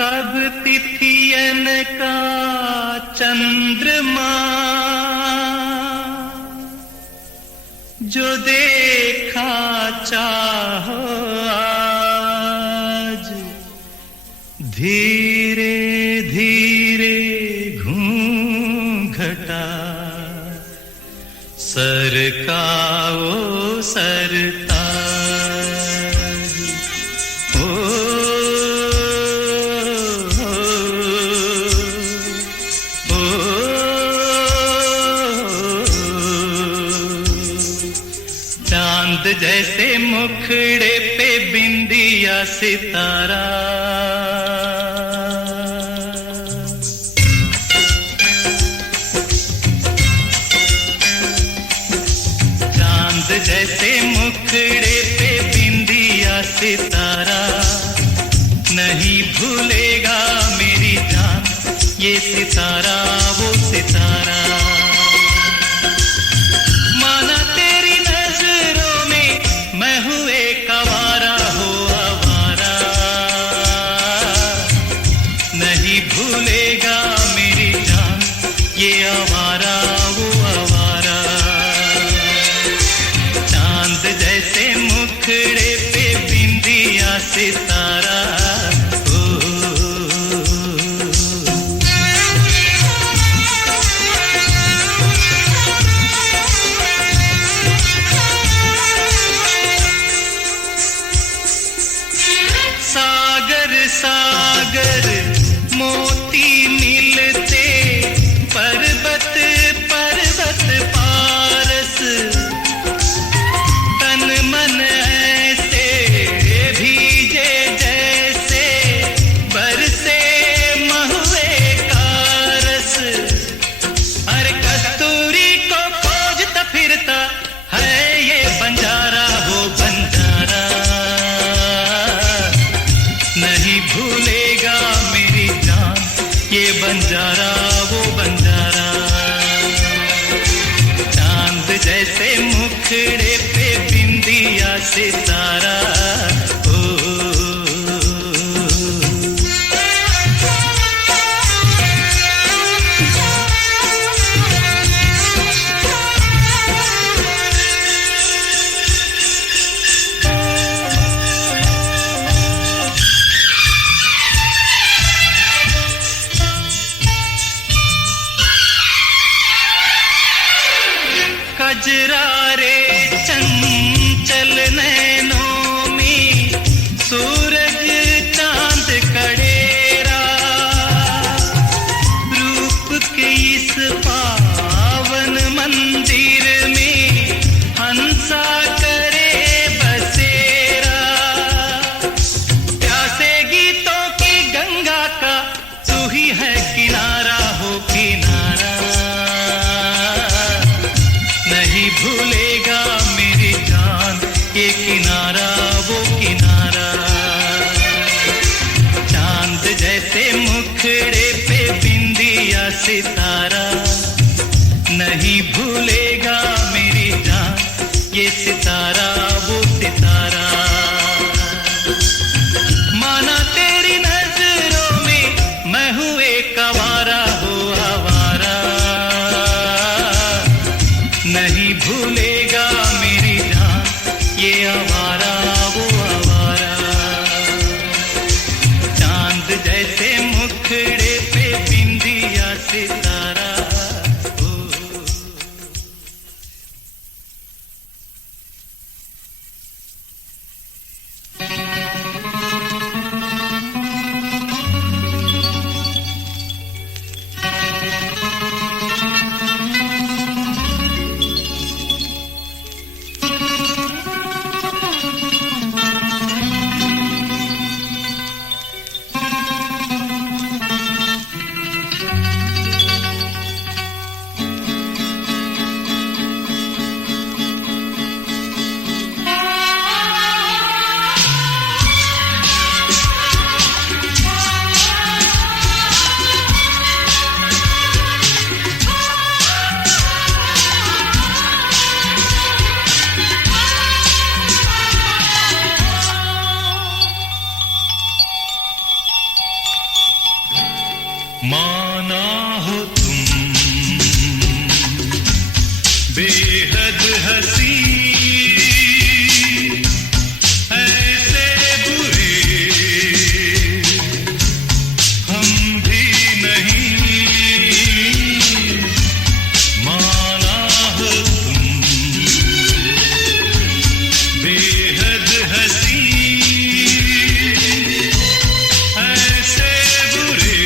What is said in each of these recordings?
सब तिथियन का चंद्रमा जो देखा चाहो आज, धीरे धीरे घूंघटा सरकाओ सरताज। चांद जैसे मुखड़े पे बिंदिया सितारा, चांद जैसे मुखड़े पे बिंदिया सितारा, नहीं भूलेगा मेरी जान ये सितारा वो सितारा। भूलेगा मेरी जान ये आवारा वो आवारा। चांद जैसे मुखड़े पे बिंदिया सितारा, सागर सागर मोती मिलते पर्वत पर्वत पारस, तन मन ऐसे भीजे जैसे बरसे महुए का रस। अरे कस्तूरी को खोजता फिरता है ये बंजारा वो बंजारा, नहीं भूलेगा मेरी जान ये बंजारा वो बंजारा। चांद जैसे मुखड़े पे बिंदिया सितारा, कजरारे चंचल नैनों में सूरज चांद कड़ेरा, रूप के इस पावन मंदिर में हंसा करे बसेरा। प्यासे गीतों की गंगा का तू ही है किनारा हो किनारा, नहीं भूलेगा मेरी जान ये किनारा वो किनारा। चांद जैसे मुखड़े पे बिंदिया सितारा, नहीं भूलेगा मेरी जान ये सितारा वो सितारा। माना तेरी नजरों में मैं हूँ एक आवारा हो आवारा, नहीं भूलेगा मेरी जान ये आवारा वो आवारा। चांद जैसे मुखड़े पे बिंदिया सितारा, माना हो तुम बेहद हसी, ऐसे बुरे हम भी नहीं। माना हो तुम बेहद हसी, ऐसे बुरे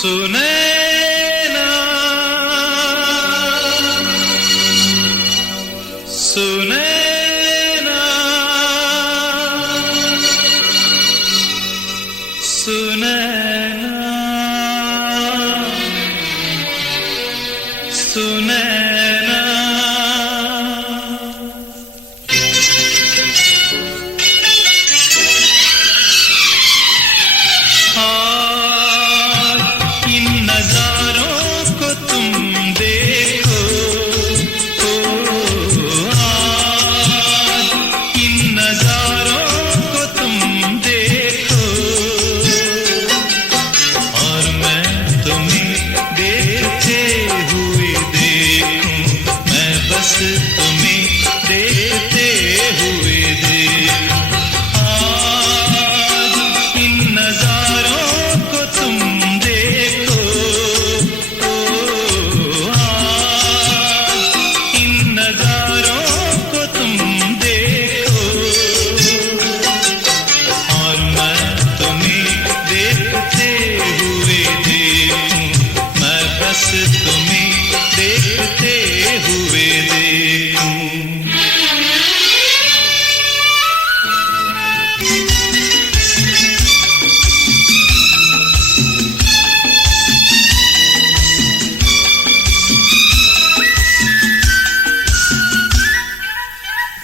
सुनैना सुनैना सुनैना सुनैना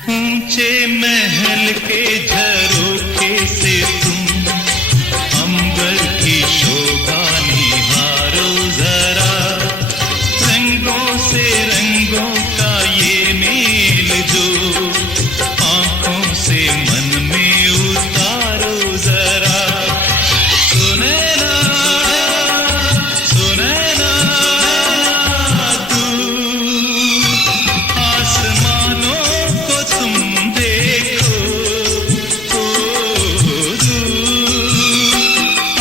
ऊंचे महल के झरोखे से तुम अंबर की शोभा निहारो जरा, रंगों से रंगों का ये मेल जो आंखों से मन में उतारो जरा। सुनैना सुनैना तू आसमानों को तुम देखो,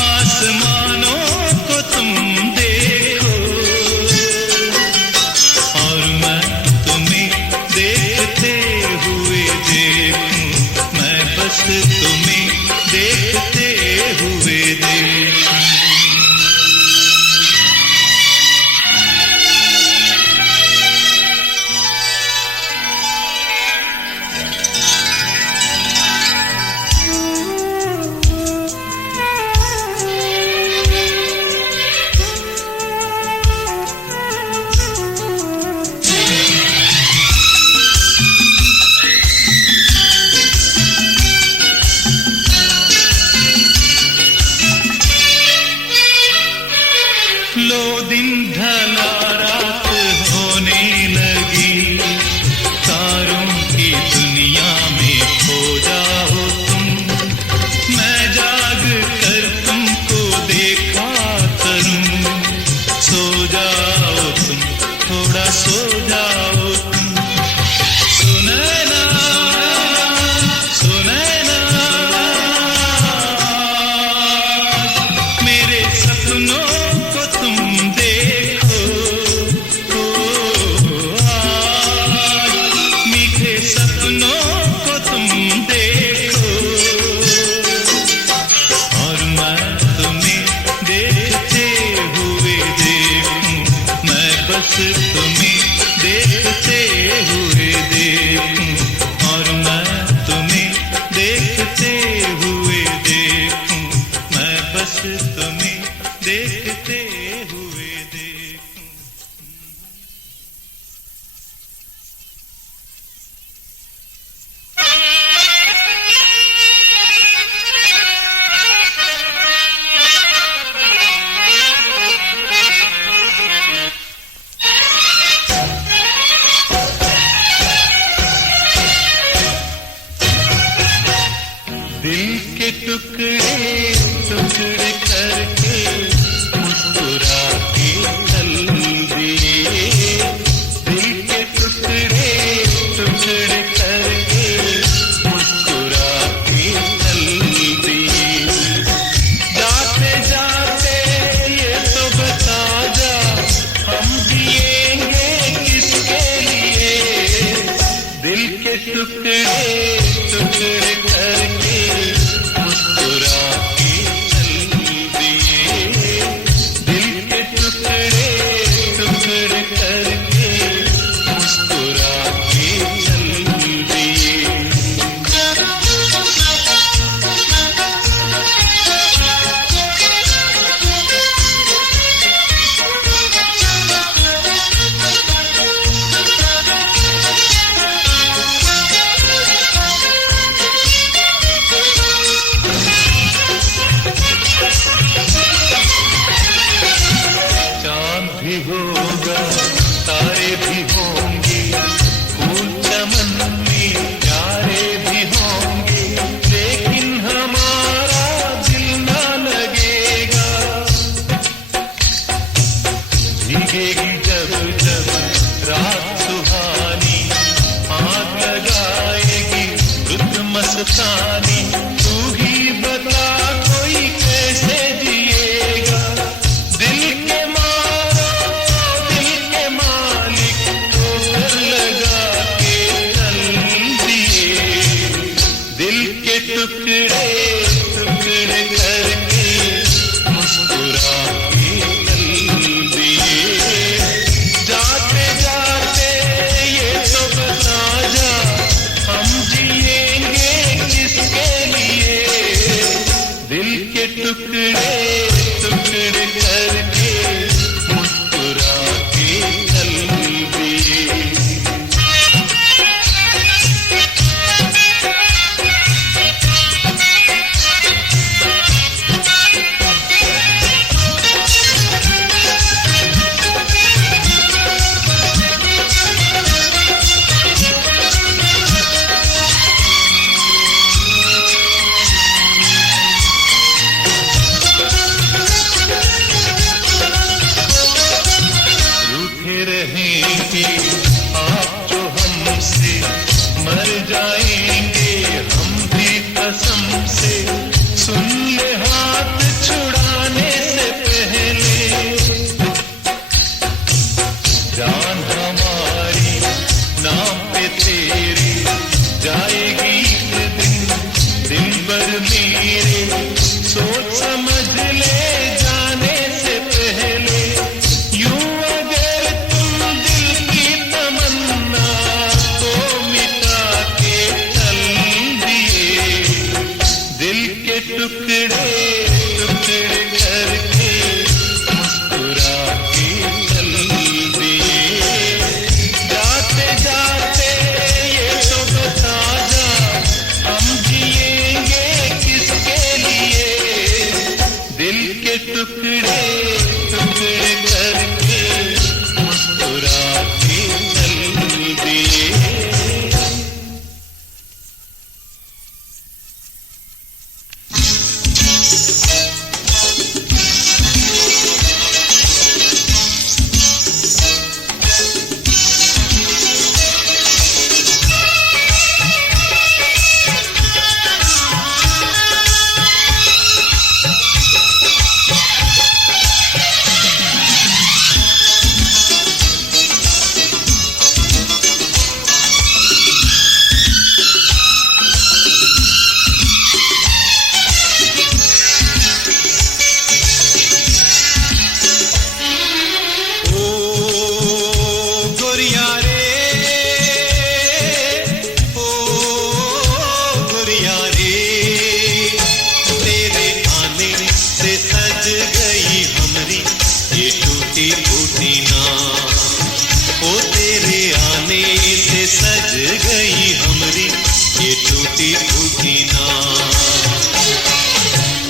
आसमानों को तुम देखो, और मैं तुम्हें देखते हुए देखूं, मैं बस तुम्हें देखते हुए देखूं। लो दिन ढला रात होने लगी, तारों की दुनिया में खो जाओ तुम, मैं जाग कर तुमको देखा करूं। सो जाओ तुम, थोड़ा सो जाओ तुम। सुनैना सुनैना मेरे सपनों को तुम देखो, आज मीठे सपनों को तुम देखो, और मैं तुम्हें देखते हुए देखूं, मैं बस तुम्हें देखते हुए देखूं, और मैं तुम्हें देखते हुए देखूं, मैं बस तुम्हें देखते हुए देखूं। दिल के टुकड़े टुकड़े करके मुस्कुरा के चल दिए, दिल के टुकड़े टुकड़े करके मुस्कुरा के चल दिए। जाते जाते ये तो बता जा, हम जिएंगे किसके लिए? दिल के टुकड़े टुकड़े करके मुस्कुरा के चल टुकड़े टुकड़े करके मुस्कुरा के चल दिए। जाते जाते ये तो बता जा, हम जिएंगे किसके लिए? दिल के टुकड़े टुकड़े करके मुस्कुरा के चल दिए। सज गई हमरी ये टूटी फूटी नाव।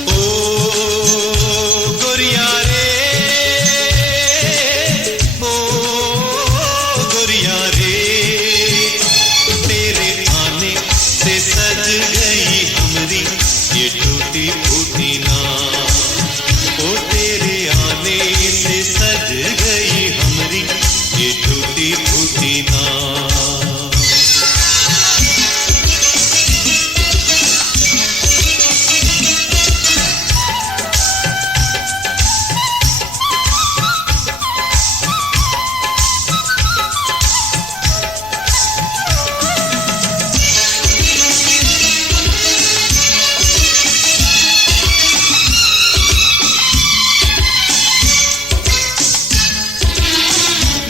ओ गोरिया रे, ओ गोरिया रे, तेरे आने से सज गई हमरी ये टूटी फूटी नाव। ओ तेरे आने से सज गई हमरी ये टूटी फूटी नाव।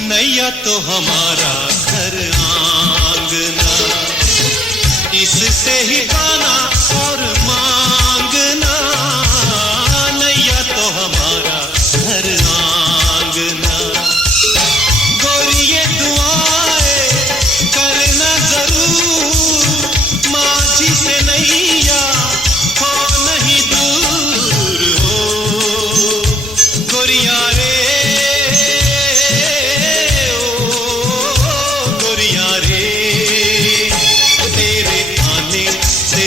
नैया तो हमारा घर आंगना, इससे ही पाना और मांगना। नैया तो हमारा घर आंगना, गोरी ये दुआएं करना जरूर, माझी से नैया हो नहीं दूर। हो गोरिया रे,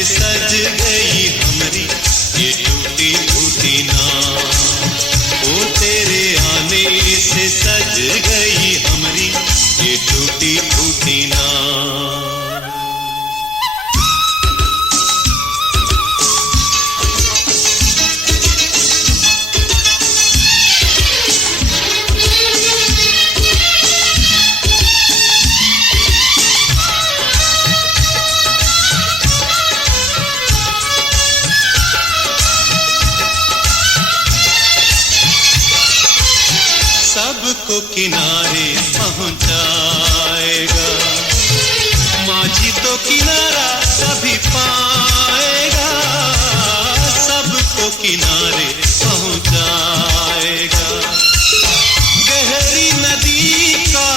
सज गई हमरी ये टूटी फूटी नाव। ओ तेरे आने से सज गई हमरी ये टूटी फूटी नाव। सबको किनारे पहुंचाएगा, माझी तो किनारा कभी पाएगा। सबको किनारे पहुंचाएगा, गहरी नदी का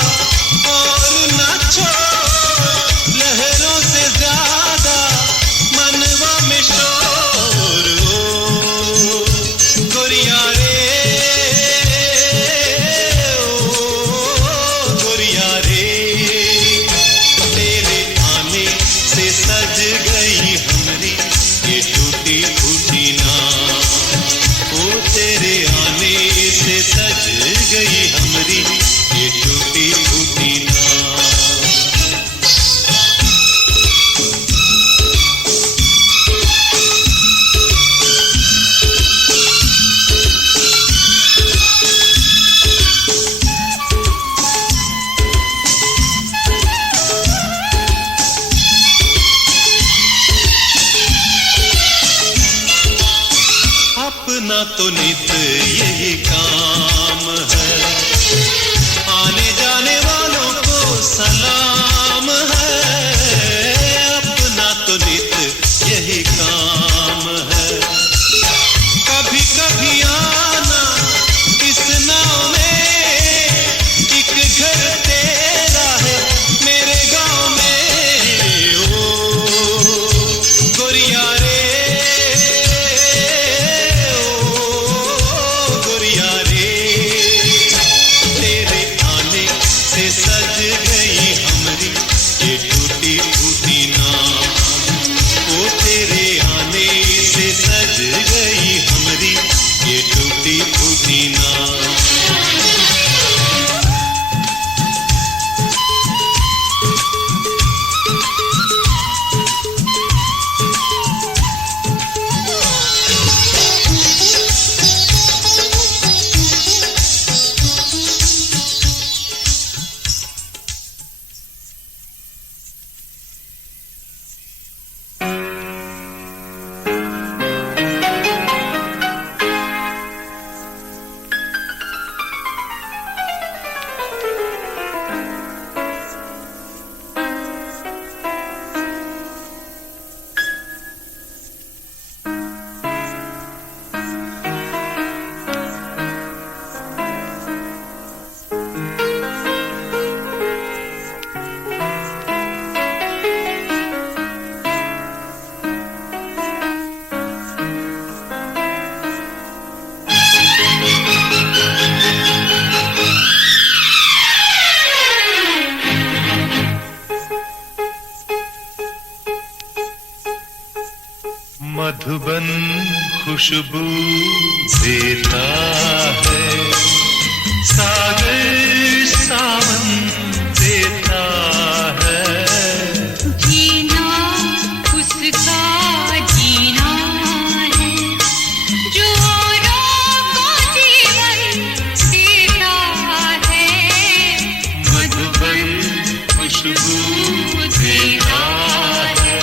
और न छोड़, लहरों से ज्यादा मनवा में शोर। ओ गोरिया रे, सज गई हमरी ये टूटी फूटी नाव। ओ तेरे आने से सज गई हमरी ये टूटी फूटी नाव। अपना तो नित यही काम है, आने जाने वालों को सलाम है। अपना तो नित यही काम है, खुशबू देता है, सागर सावन देता है। जीना उसका जीना है जो औरों को जीवन देता है, मधुबन खुशबू देता है।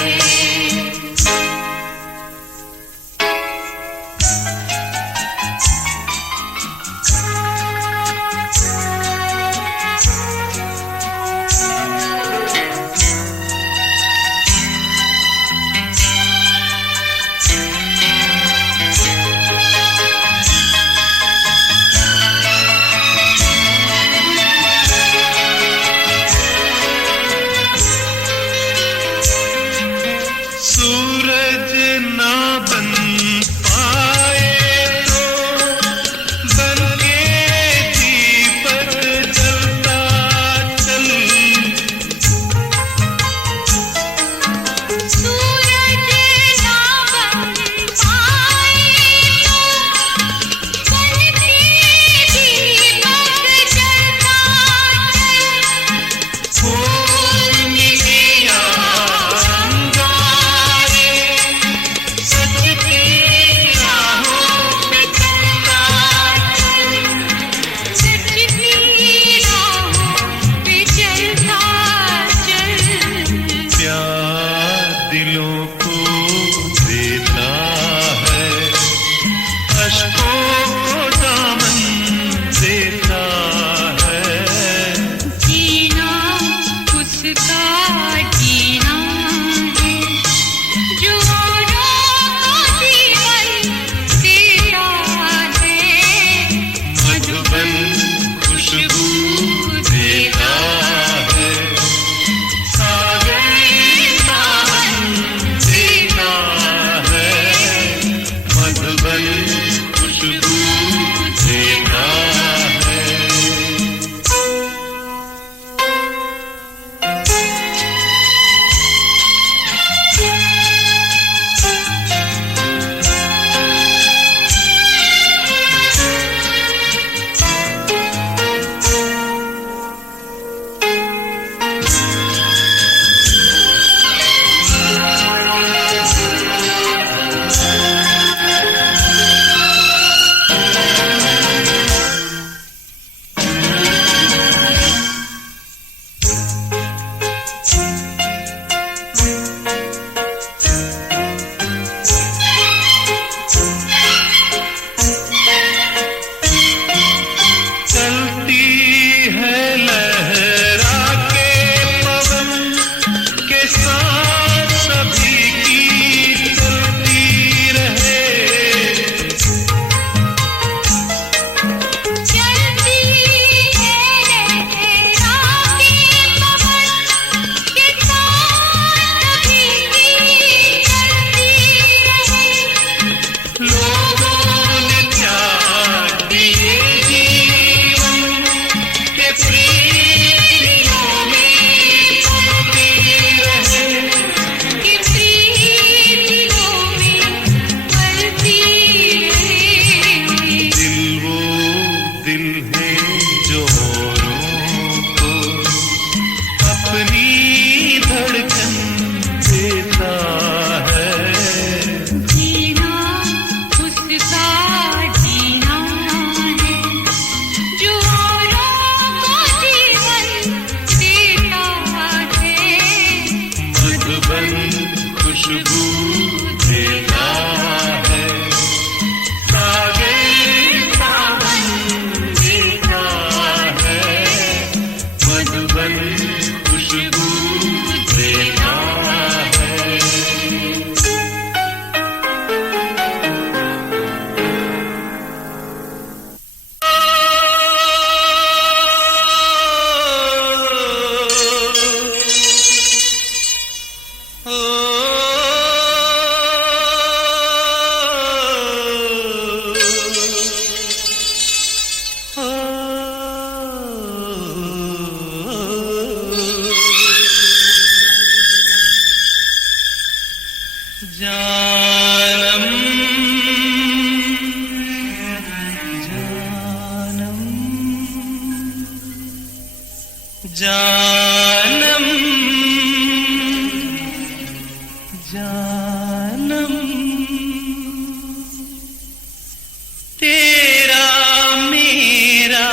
जानम जानम तेरा मेरा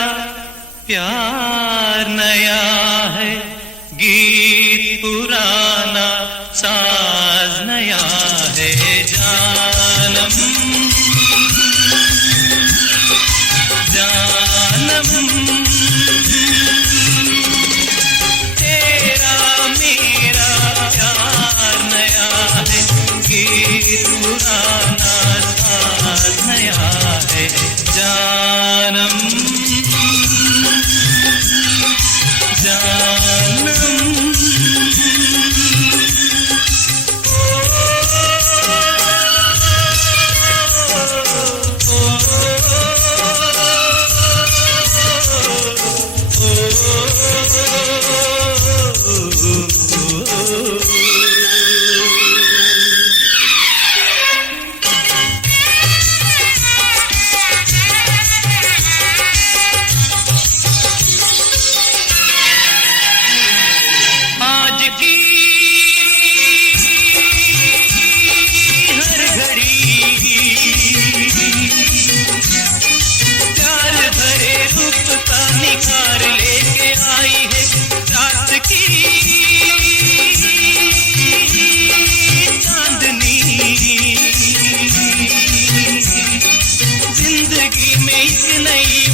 प्यार नया है, गीत पुराना साज नया है। जानम जानम तेरा मेरा प्यार नया है, गीत पुराना साज नया है। जानम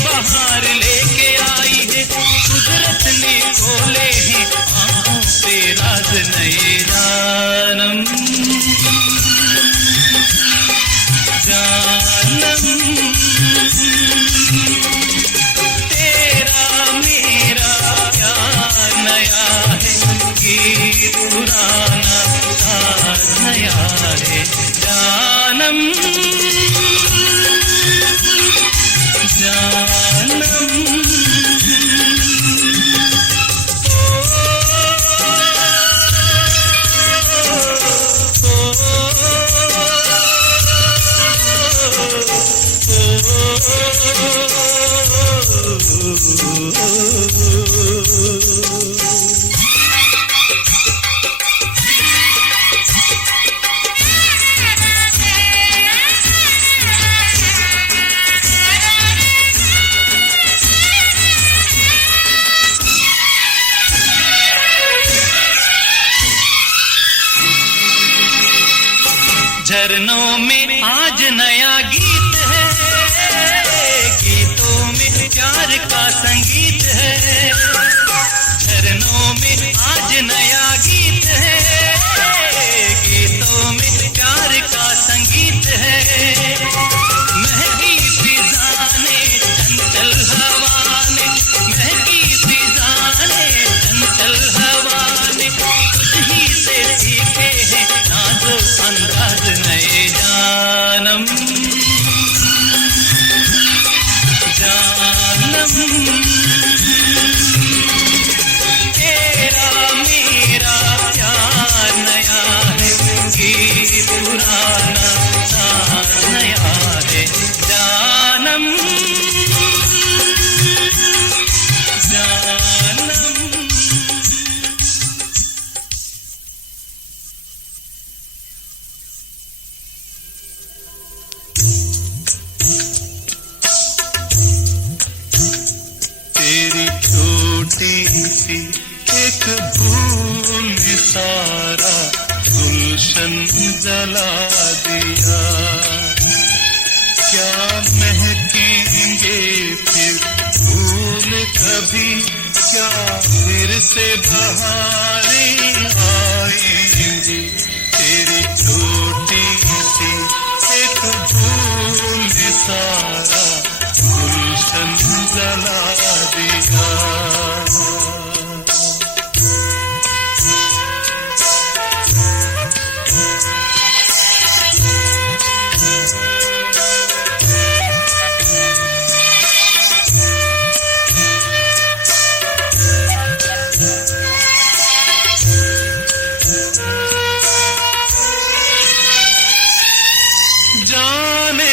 बाहर लेके आई है, कुदरत ने खोले हैं आँखों से राज नए। जानम जानम तेरा मेरा प्यार नया है, गीत पुराना साज नया है। जानम झरनों में आज नया गीत है, गीतों में प्यार का संगीत है। झरनों में आज नया गीत है, गीतों में प्यार का संगीत है। महकी फिजाने चंचल हवा ने, महकी फिजाने चंचल हवा ने कुछ ही से सीखे हैं नाज़ो अंदाज नए। जानम जानम तेरा मेरा प्यार नया है, गीत पुराना साज नया है। जानम जानम तेरी छोटी सी एक भूल ने सारा गुलशन जला दिया। क्या महकेंगे फिर फूल कभी, क्या फिर से बहारें आएंगी। तेरी छोटी सी एक भूल ने सारा गुलशन जला दिया। जाने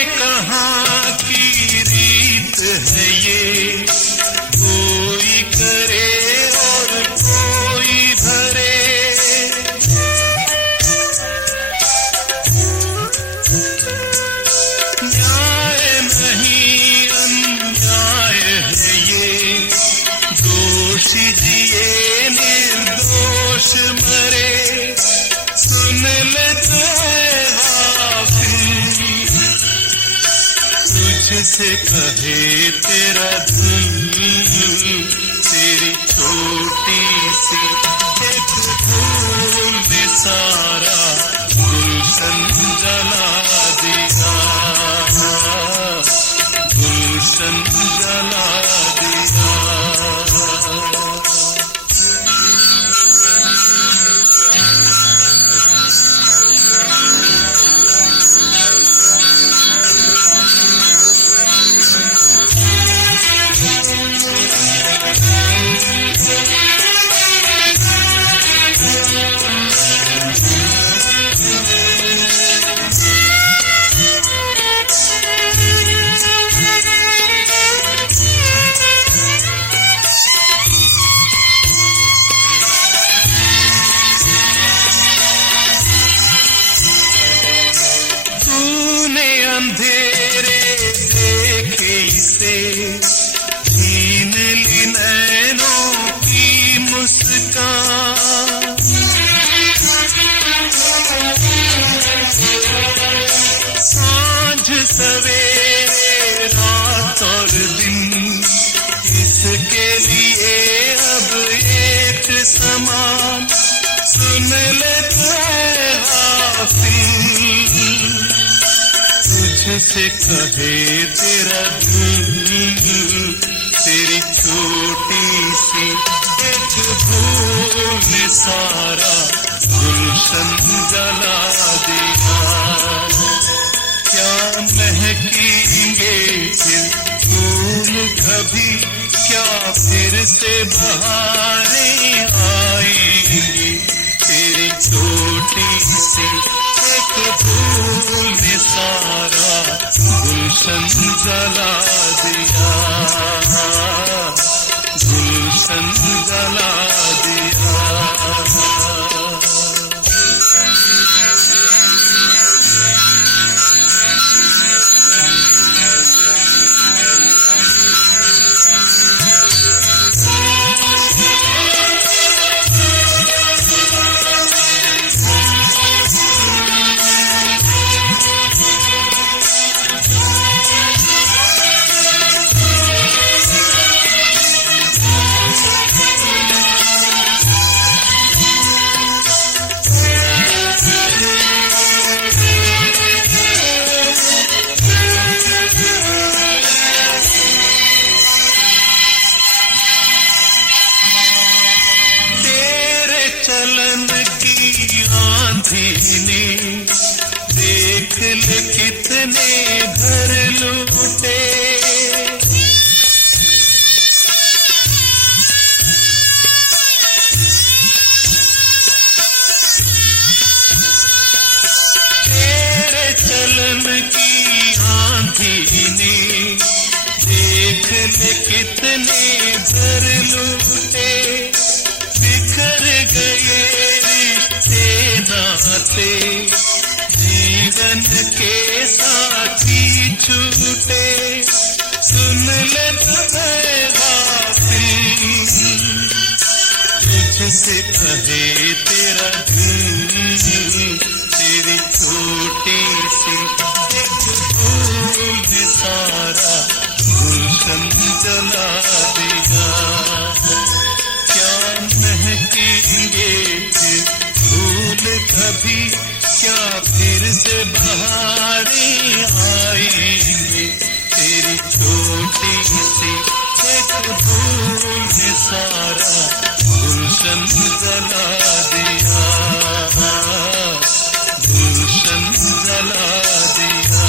तुझसे कहे तेरा दिल, तेरी छोटी सी एक फूल ने सारा गुलशन जला दिया, गुलशन जला दिया। अंधेरे देखे इसे, छीन ली नैनों की मुस्कान। सांझ सवेरे रात और दिन, इसके लिए अब एक समान। सुन ले तुझसे कहे तेरा दिल, तेरी छोटी सी एक फूल ने सारा गुलशन जला दिया। क्या महकेंगे फिर फूल कभी, क्या फिर से बहारें आएंगी। तेरी छोटी सी एक फूल ने सारा गुलशन जला दिया, गुलशन जला दिया। चलन की आंधी ने देख ले कितने घर लूटे। तेरे चलन की आंधी ने देख ले कितने घर लूटे। बिखर गए रिश्ते नाते, जीवन के साथी छूटे। सुन ले तुझसे कहे तेरा दिल, तेरी छोटी सी एक फूल ने सारा गुलशन जला दिया। क्या महकेंगे फिर फूल कभी, क्या फिर से बहारें आएंगे। तेरी छोटी सी एक फूल ने सारा गुलशन जला दिया, गुलशन जला दिया।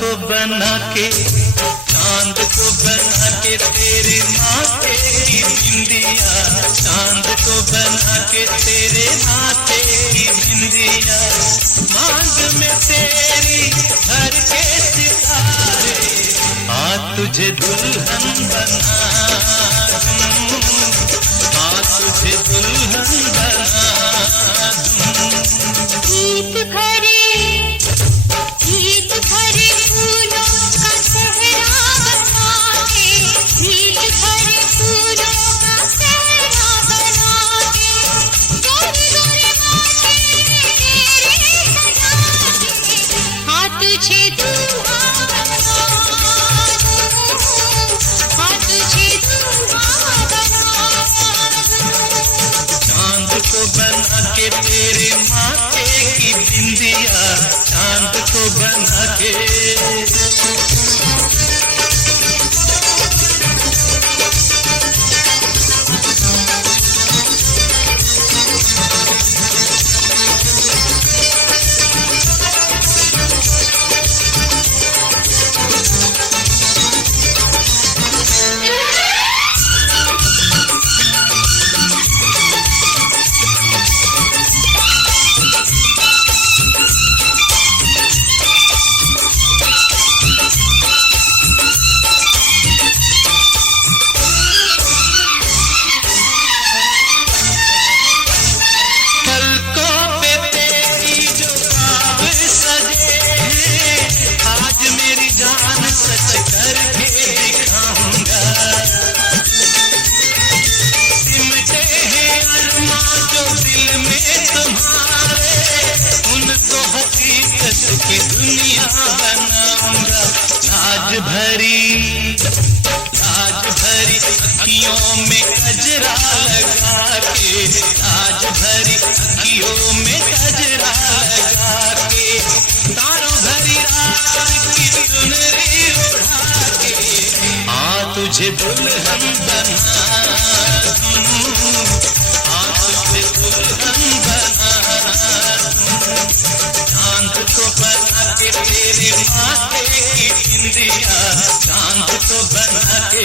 को बना के, चांद को बना के तेरे माथे की बिंदिया, चांद को बना के तेरे माथे की बिंदिया, मांग में तेरी घर के सितारे, आ तुझे दुल्हन बना दूं, आ तुझे दुल्हन बना दूं। गीत भरे फूलों का सहरा बना के, गीत भरे फूलों का सहरा बना के, गोरे गोरे माथे तेरे सजा के, हाँ तुझे दूल्हा बना दूं, हाँ तुझे दूल्हा बना दूं। चांद को बना के तेरे माथे की बिंदिया, चांद को बना के। की दुनिया बनाऊंगा, लाज भरी अखियों में गजरा लगा के, लाज भरी अखियों में गजरा लगा के, तारों भरी रात की चुनरी उड़ा के, आ तुझे दुल्हन बना दूं, आ तुझे दुल्हन बना दूं। चांद को बना के तेरे माथे की बिंदिया, चांद को बना के।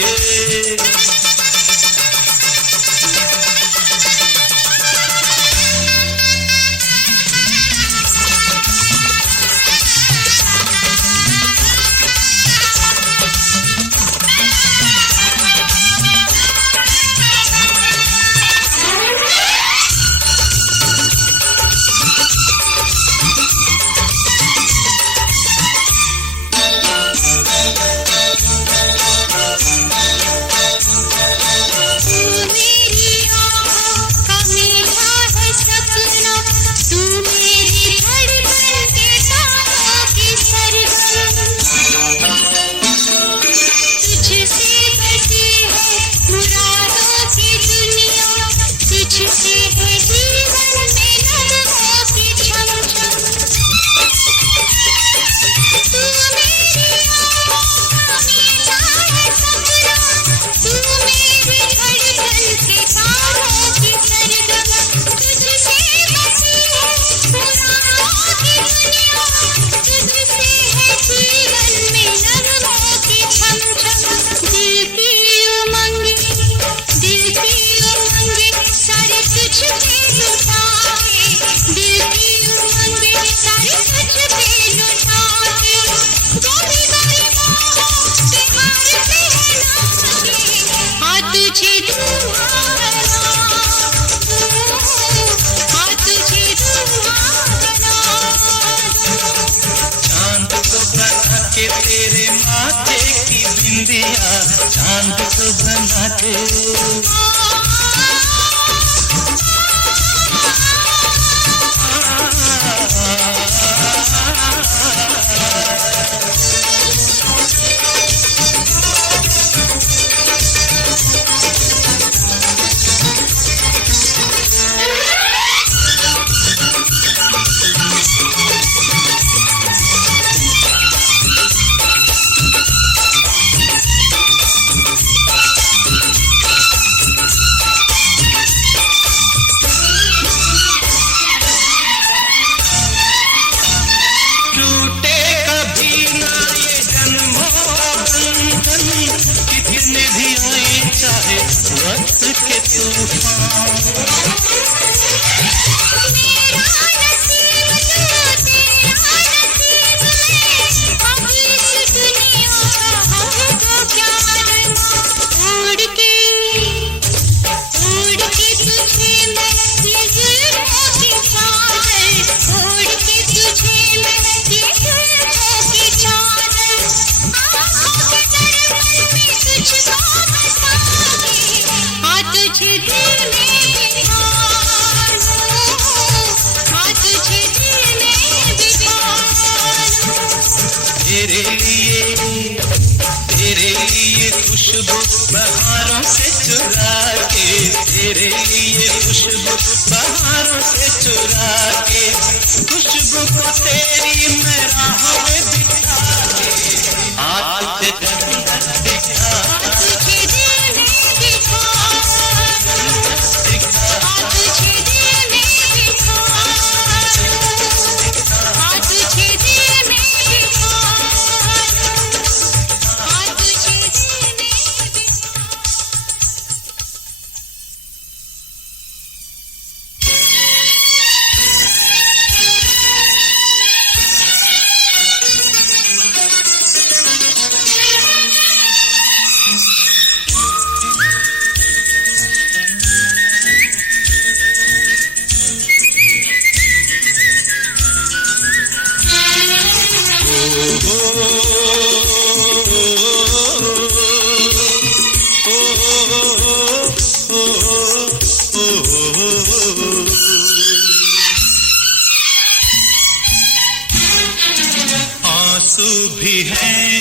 भी हैं,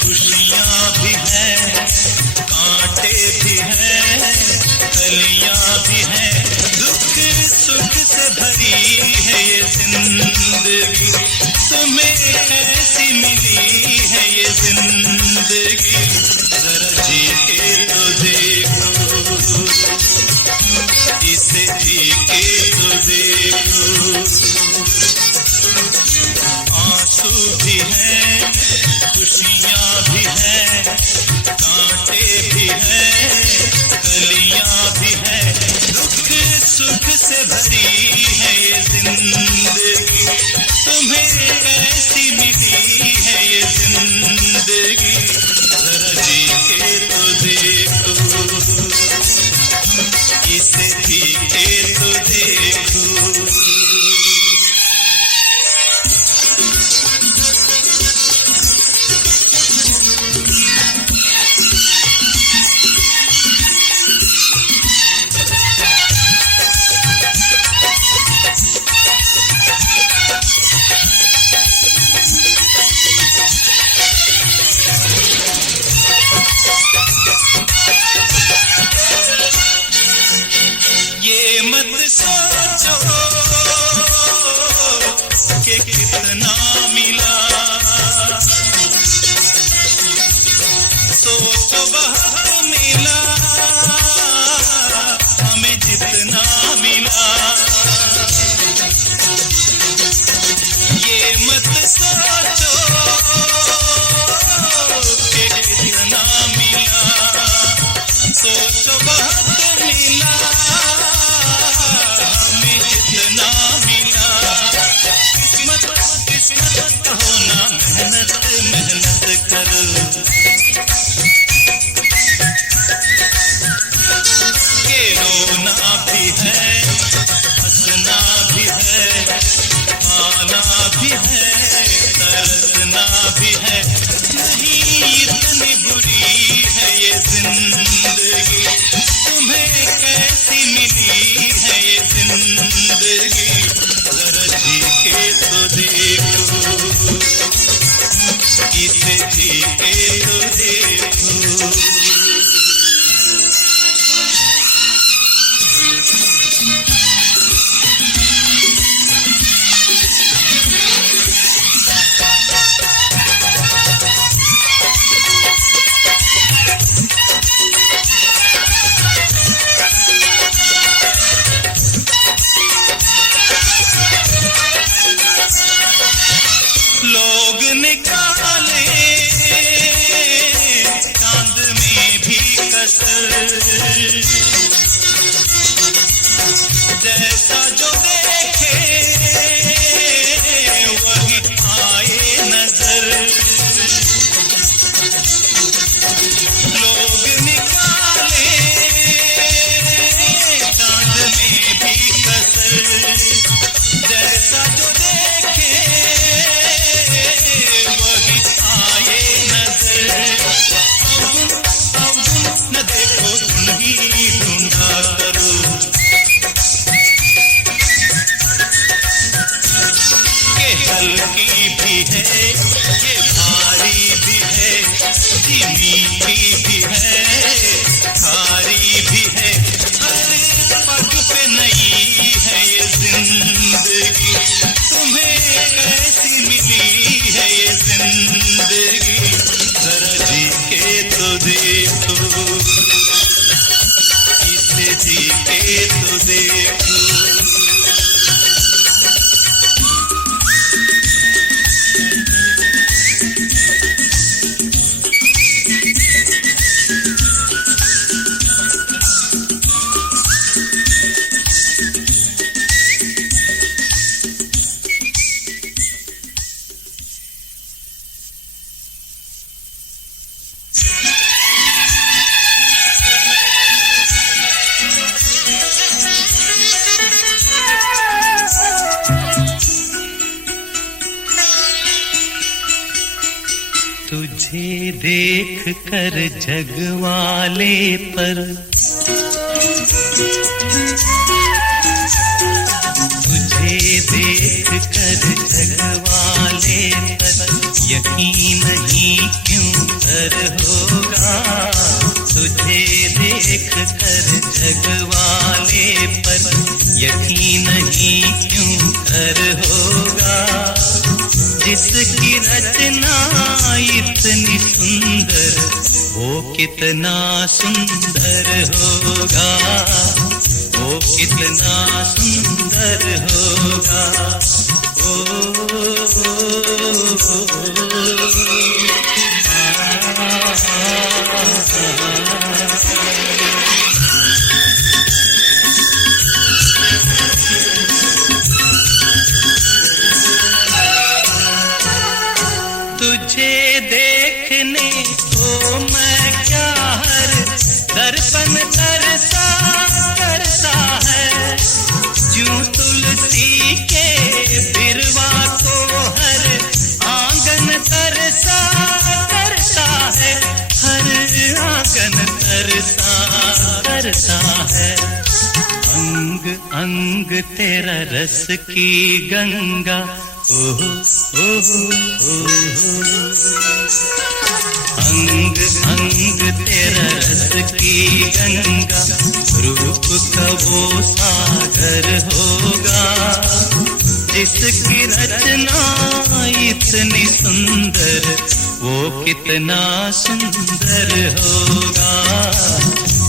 खुशियाँ भी हैं, कांटे भी हैं, कलियाँ भी हैं, दुख सुख से भरी है ये जिंदगी। तुम्हें कैसी मिली है ये जिंदगी, जरा जी के तो देखो, इसे जी के तो देखो। आंसू भी हैं, खुशियाँ भी हैं, कांटे भी हैं, कलियाँ भी हैं, दुख सुख से भरी है ये जिंदगी। तुम्हें कैसी मिली है ये जिंदगी, जरा जी के तो देखो, इसे जी के तो देखो। ये मत सोचो कि कितना मिला, सोचो बहुत मिला हमें जितना मिला। ये मत सोचो कि कितना मिला, सोचो बहुत मिला हमें जितना मिला। किस्मत किस्मत हो ना, मेहनत मेहनत करो, के रोना भी है, हंसना भी है, पाना भी है, तरसना भी है, नहीं इतनी बुरी है ये जिंदगी। तुम्हें कैसी मिली है ये जिंदगी, जरा जी के तो देखो, इसे जी के तो देखो। लोग निकाले चांद में भी कसर, जैसा जो देखे वही आए नजर। लोग निकाले चांद में भी कसर, जैसा जो देखे वही आए नजर। अब न देखो तुम ही ढूंढा करो, के हल्की भी है, ये भारी भी है, ये मीठी भी है, खारी भी है, हर पग पे नई है ये जिंदगी। तुम्हें कैसी मिली है ये जिंदगी, जरा जी के तो देखो, इसे जी के तो देखो। तुझे देख कर जग वाले पर, तुझे देख कर जग वाले पर यकीन यकीन नहीं क्यों कर होगा, जिसकी रचना इतनी सुंदर वो कितना सुंदर होगा, वो कितना सुंदर होगा। तुझे देखने को मैं क्या हर दर्पण तरसा करता है, यूं तुलसी के बिरवा को हर आंगन तरसा करता है, हर आंगन तरसा करता है। अंग अंग तेरा रस की गंगा, ओह ओह ओह, अंग अंग तेरा रस की गंगा, रूप का वो सागर होगा, जिसकी रचना इतनी सुंदर वो कितना सुंदर होगा,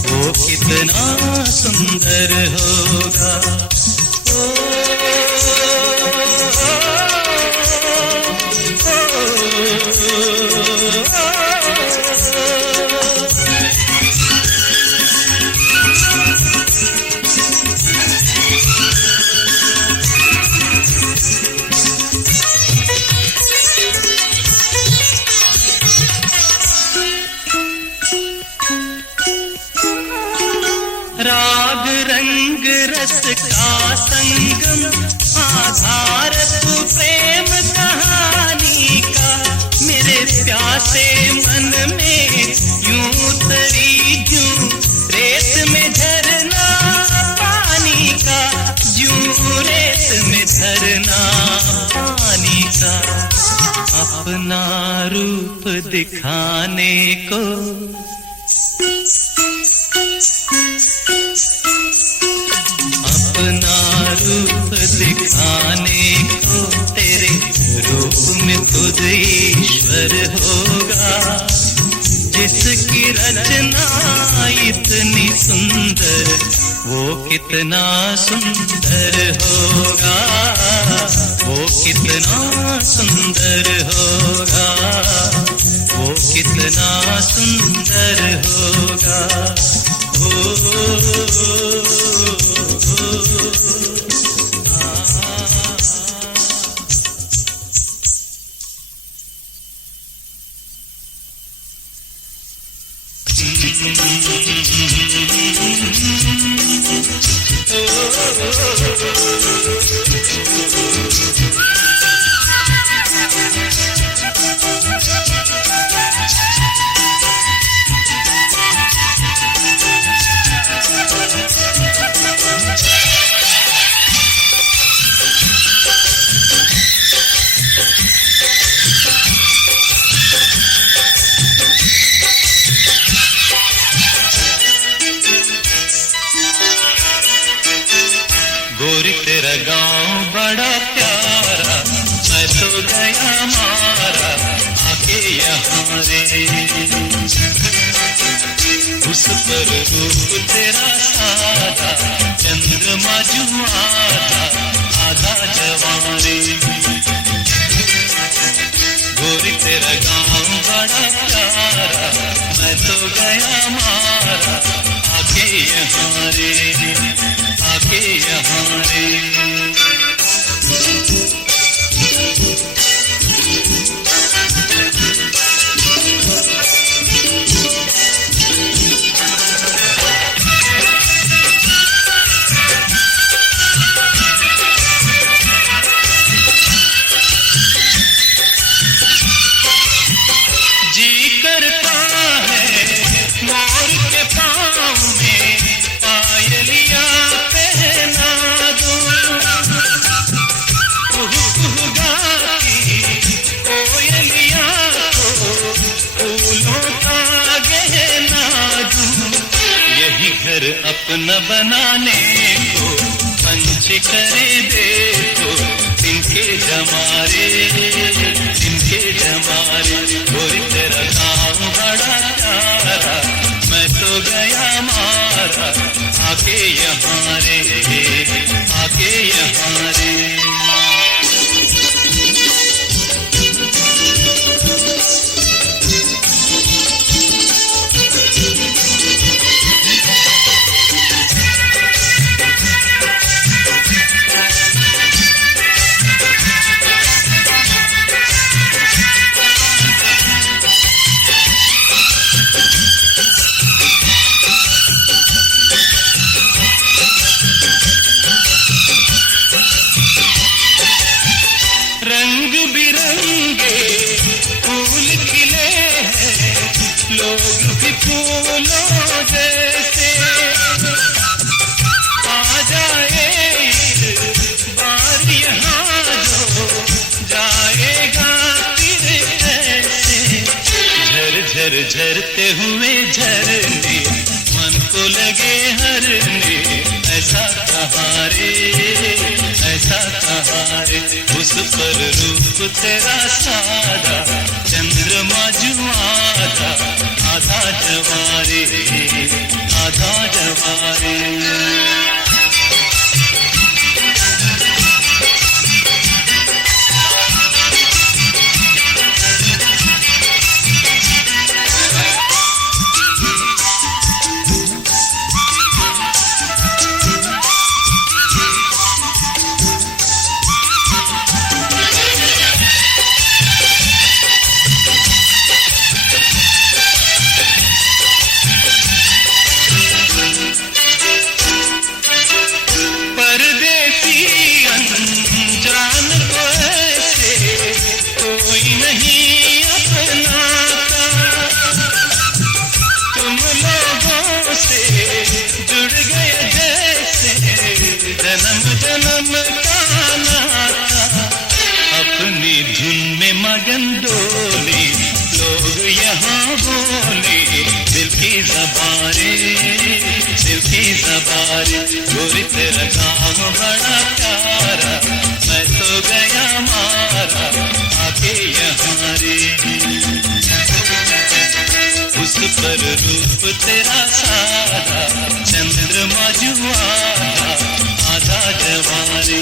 वो कितना सुंदर होगा। राग रंग रस का संगम, आधार तू प्रेम कहानी का, मेरे प्यासे मन में यूं तरी यूं रेत में झरना पानी का, यूं रेत में झरना पानी का। अपना रूप दिखाने को अपना रूप दिखाने को, तेरे रूप में खुद ईश्वर होगा, जिसकी रचना इतनी सुंदर वो कितना सुंदर होगा, वो कितना सुंदर होगा, वो कितना सुंदर होगा। गोरी तेरा गांव बड़ा प्यारा, मैं तो गया मारा आके यहाँ रे, उस पर रूप तेरा सादा, चंद्रमा जो आधा आधा जवान रे। गोरी तेरा गांव बड़ा प्यारा, मैं तो गया मारा आके यहाँ रे, आके यहाँ रे। अपना बनाने को करे देखो इनके जमारे, इनके जमारे। गोरी तेरा गाँव बड़ा प्यारा, मैं तो गया मारा, आके यहाँ रे, आके यहाँ रे। रंग बिरंगे फूल खिले हैं, लोग भी फूलों जैसे। आ जाए इस बार यहाँ जो जाएगा फिर ऐसे। झर झर झरते हुए झरने मन को लगे हरने, ऐसा कहाँ रे, ऐसा कहाँ रे। उस पर रूप तेरा सादा, चंद्रमा जुआदा, आधा जवारे, आधा जवारे। जन्म जन्म का नाता, अपनी धुन में मगन डोले, लोग यहाँ बोले दिल की ज़बारे, दिल की ज़बारे। गोरी तेरा गाँव बड़ा प्यारा, मैं तो गया मारा, आके यहाँ रे। उस पर रूप तेरा सादा, चंद्रमा जुआदा, आधा जवारे।